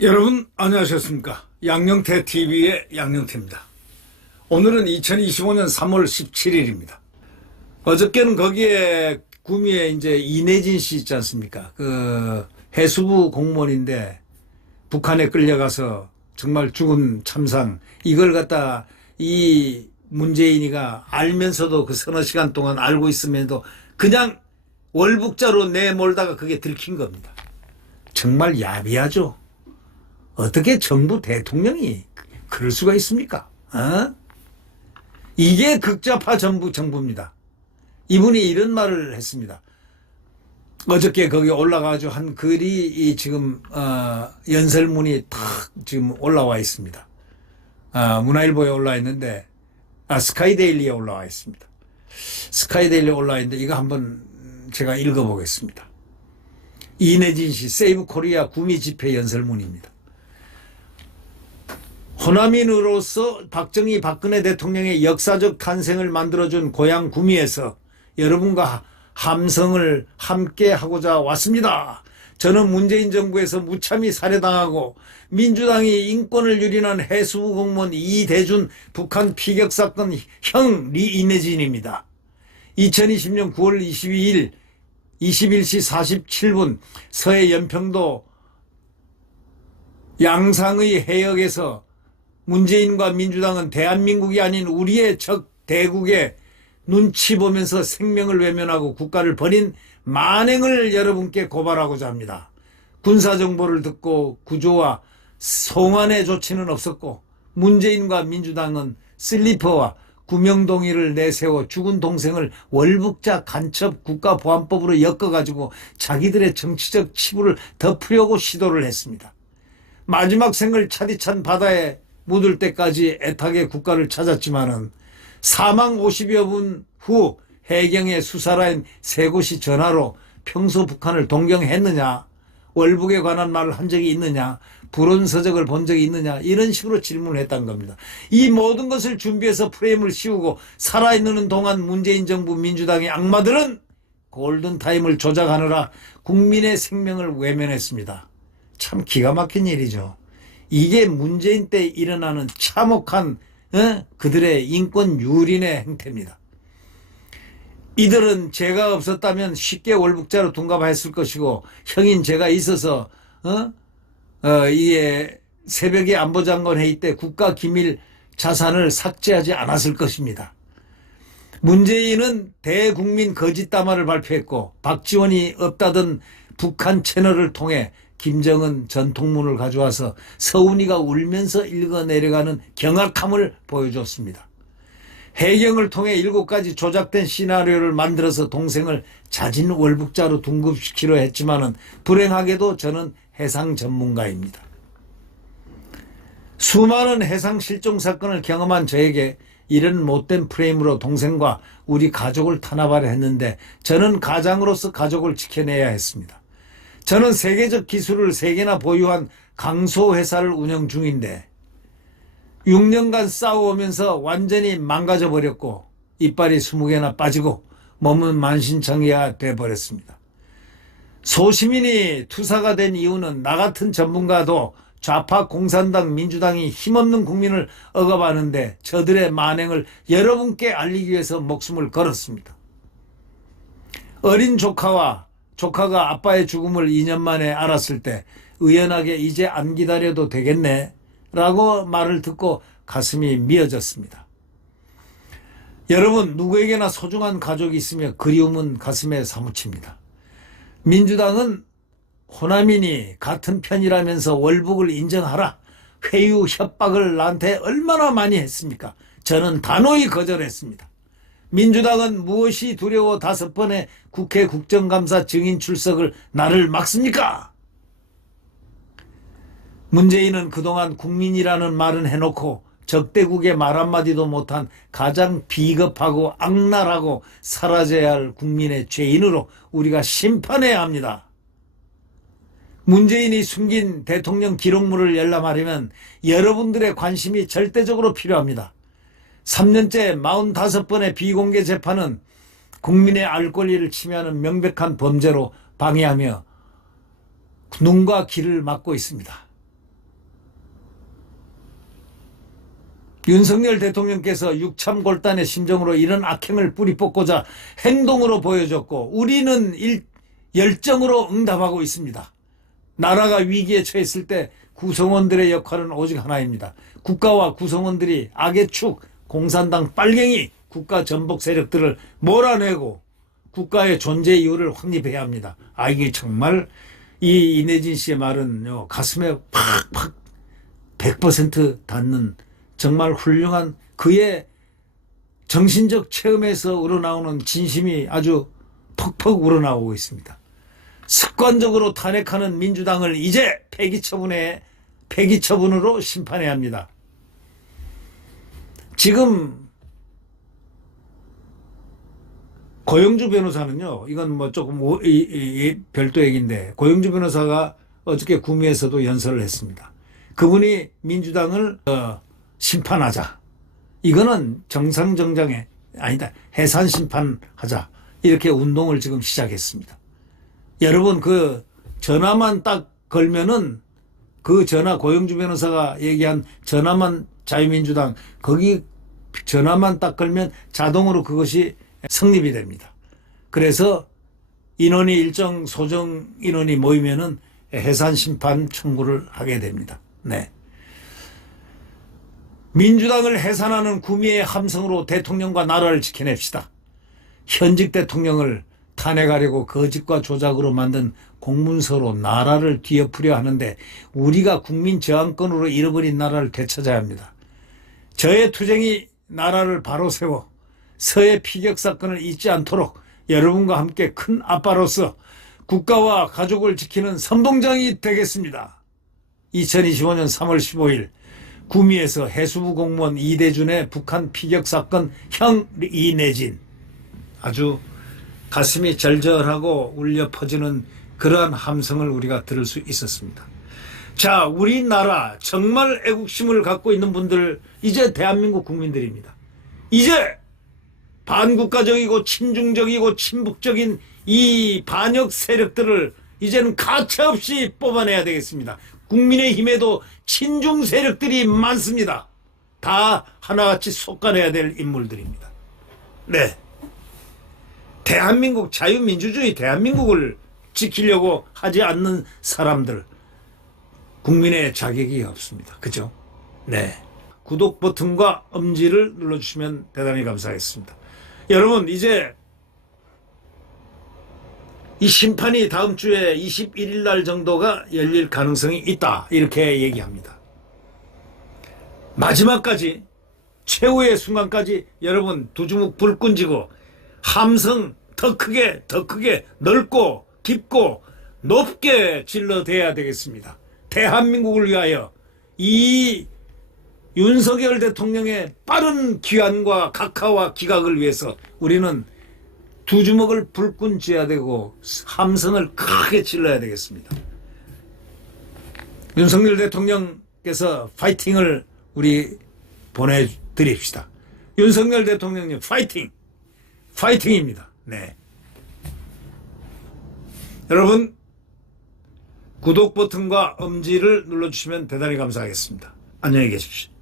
여러분 안녕하셨습니까? 양영태 TV의 양영태입니다. 오늘은 2025년 3월 17일입니다. 어저께는 거기에 구미에 이제 이내진 씨 있지 않습니까? 그 해수부 공무원인데 북한에 끌려가서 정말 죽은 참상, 이걸 갖다 이 문재인이가 알면서도 그 서너 시간 동안 알고 있으면서도 그냥 월북자로 내몰다가 그게 들킨 겁니다. 정말 야비하죠. 어떻게 정부 대통령이 그럴 수가 있습니까? 이게 극좌파 정부입니다. 이분이 이런 말을 했습니다. 어저께 거기 올라가가지고 한 글이 지금 연설문이 탁 지금 올라와 있습니다. 문화일보에 올라와 있는데 스카이데일리에 올라와 있습니다. 스카이데일리에 올라와 있는데 이거 한번 제가 읽어보겠습니다. 이내진 씨 세이브 코리아 구미 집회 연설문입니다. 호남인으로서 박정희 박근혜 대통령의 역사적 탄생을 만들어준 고향 구미에서 여러분과 함성을 함께 하고자 왔습니다. 저는 문재인 정부에서 무참히 살해당하고 민주당이 인권을 유린한 해수부 공무원 이대준 북한 피격 사건 형 이내진입니다. 2020년 9월 22일 21시 47분 서해 연평도 양상의 해역에서 문재인과 민주당은 대한민국이 아닌 우리의 적 대국에 눈치 보면서 생명을 외면하고 국가를 버린 만행을 여러분께 고발하고자 합니다. 군사정보를 듣고 구조와 송환의 조치는 없었고 문재인과 민주당은 슬리퍼와 구명동의를 내세워 죽은 동생을 월북자 간첩 국가보안법으로 엮어가지고 자기들의 정치적 치부를 덮으려고 시도를 했습니다. 마지막 생을 차디찬 바다에 묻을 때까지 애타게 국가를 찾았지만은 사망 50여 분 후 해경의 수사라인 세 곳이 전화로 평소 북한을 동경했느냐, 월북에 관한 말을 한 적이 있느냐, 불온서적을 본 적이 있느냐, 이런 식으로 질문을 했다는 겁니다. 이 모든 것을 준비해서 프레임을 씌우고 살아있는 동안 문재인 정부 민주당의 악마들은 골든타임을 조작하느라 국민의 생명을 외면했습니다. 참 기가 막힌 일이죠. 이게 문재인 때 일어나는 참혹한 그들의 인권 유린의 행태입니다. 이들은 제가 없었다면 쉽게 월북자로 둔갑했을 것이고 형인 제가 있어서 이게 새벽에 안보장관 회의 때 국가기밀 자산을 삭제하지 않았을 것입니다. 문재인은 대국민 거짓담화를 발표했고 박지원이 없다던 북한 채널을 통해 김정은 전통문을 가져와서 서훈이가 울면서 읽어내려가는 경악함을 보여줬습니다. 해경을 통해 7가지 조작된 시나리오를 만들어서 동생을 자진 월북자로 둔급시키려 했지만은 불행하게도 저는 해상 전문가입니다. 수많은 해상 실종 사건을 경험한 저에게 이런 못된 프레임으로 동생과 우리 가족을 탄압하려 했는데 저는 가장으로서 가족을 지켜내야 했습니다. 저는 세계적 기술을 3개나 보유한 강소회사를 운영 중인데 6년간 싸워오면서 완전히 망가져버렸고 이빨이 20개나 빠지고 몸은 만신창이가 돼버렸습니다. 소시민이 투사가 된 이유는 나 같은 전문가도 좌파 공산당 민주당이 힘없는 국민을 억압하는데 저들의 만행을 여러분께 알리기 위해서 목숨을 걸었습니다. 어린 조카가 아빠의 죽음을 2년 만에 알았을 때 의연하게 이제 안 기다려도 되겠네 라고 말을 듣고 가슴이 미어졌습니다. 여러분, 누구에게나 소중한 가족이 있으며 그리움은 가슴에 사무칩니다. 민주당은 호남인이 같은 편이라면서 월북을 인정하라, 회유 협박을 나한테 얼마나 많이 했습니까? 저는 단호히 거절했습니다. 민주당은 무엇이 두려워 5번의 국회 국정감사 증인 출석을 나를 막습니까? 문재인은 그동안 국민이라는 말은 해놓고 적대국의 말 한마디도 못한 가장 비겁하고 악랄하고 사라져야 할 국민의 죄인으로 우리가 심판해야 합니다. 문재인이 숨긴 대통령 기록물을 열람하려면 여러분들의 관심이 절대적으로 필요합니다. 3년째 45번의 비공개 재판은 국민의 알 권리를 침해하는 명백한 범죄로 방해하며 눈과 귀를 막고 있습니다. 윤석열 대통령께서 육참골단의 심정으로 이런 악행을 뿌리 뽑고자 행동으로 보여줬고 우리는 열정으로 응답하고 있습니다. 나라가 위기에 처했을 때 구성원들의 역할은 오직 하나입니다. 국가와 구성원들이 악의 축, 공산당 빨갱이, 국가 전복 세력들을 몰아내고 국가의 존재 이유를 확립해야 합니다. 이게 정말 이내진 씨의 말은 가슴에 팍팍 100% 닿는 정말 훌륭한 그의 정신적 체험에서 우러나오는 진심이 아주 퍽퍽 우러나오고 있습니다. 습관적으로 탄핵하는 민주당을 이제 폐기 처분으로 심판해야 합니다. 지금 고영주 변호사는요, 이건 뭐 조금 별도 얘기인데, 고영주 변호사가 어저께 구미에서도 연설을 했습니다. 그분이 민주당을 심판하자. 이거는 정상정당에 아니다. 해산 심판하자. 이렇게 운동을 지금 시작했습니다. 여러분 그 전화만 딱 걸면은 그 전화 고영주 변호사가 얘기한 전화만 자유민주당 거기 전화만 딱 걸면 자동으로 그것이 성립이 됩니다. 그래서 인원이 일정 소정 인원이 모이면은 해산 심판 청구를 하게 됩니다. 네. 민주당을 해산하는 구미의 함성으로 대통령과 나라를 지켜냅시다. 현직 대통령을 탄핵하려고 거짓과 조작으로 만든 공문서로 나라를 뒤엎으려 하는데 우리가 국민 저항권으로 잃어버린 나라를 되찾아야 합니다. 저의 투쟁이 나라를 바로 세워 서해 피격 사건을 잊지 않도록 여러분과 함께 큰 아빠로서 국가와 가족을 지키는 선봉장이 되겠습니다. 2025년 3월 15일 구미에서 해수부 공무원 이대준의 북한 피격 사건 형 이내진 아주 가슴이 절절하고 울려 퍼지는 그러한 함성을 우리가 들을 수 있었습니다. 자, 우리나라 정말 애국심을 갖고 있는 분들 이제 대한민국 국민들입니다. 이제 반국가적이고 친중적이고 친북적인 이 반역 세력들을 이제는 가차없이 뽑아내야 되겠습니다. 국민의힘에도 친중 세력들이 많습니다. 다 하나같이 솎아내야 될 인물들입니다. 네. 대한민국 자유민주주의 대한민국을 지키려고 하지 않는 사람들 국민의 자격이 없습니다. 그죠? 네. 구독 버튼과 엄지를 눌러주시면 대단히 감사하겠습니다. 여러분 이제 이 심판이 다음 주에 21일 날 정도가 열릴 가능성이 있다 이렇게 얘기합니다. 마지막까지 최후의 순간까지 여러분 두 주먹 불끈 쥐고 함성 더 크게 넓고 깊고 높게 질러대야 되겠습니다. 대한민국을 위하여 이 윤석열 대통령의 빠른 귀환과 각하와 기각을 위해서 우리는 두 주먹을 불끈 쥐어야 되고 함성을 크게 질러야 되겠습니다. 윤석열 대통령께서 파이팅을 우리 보내드립시다. 윤석열 대통령님 파이팅! 파이팅입니다. 네. 여러분 구독 버튼과 엄지를 눌러주시면 대단히 감사하겠습니다. 안녕히 계십시오.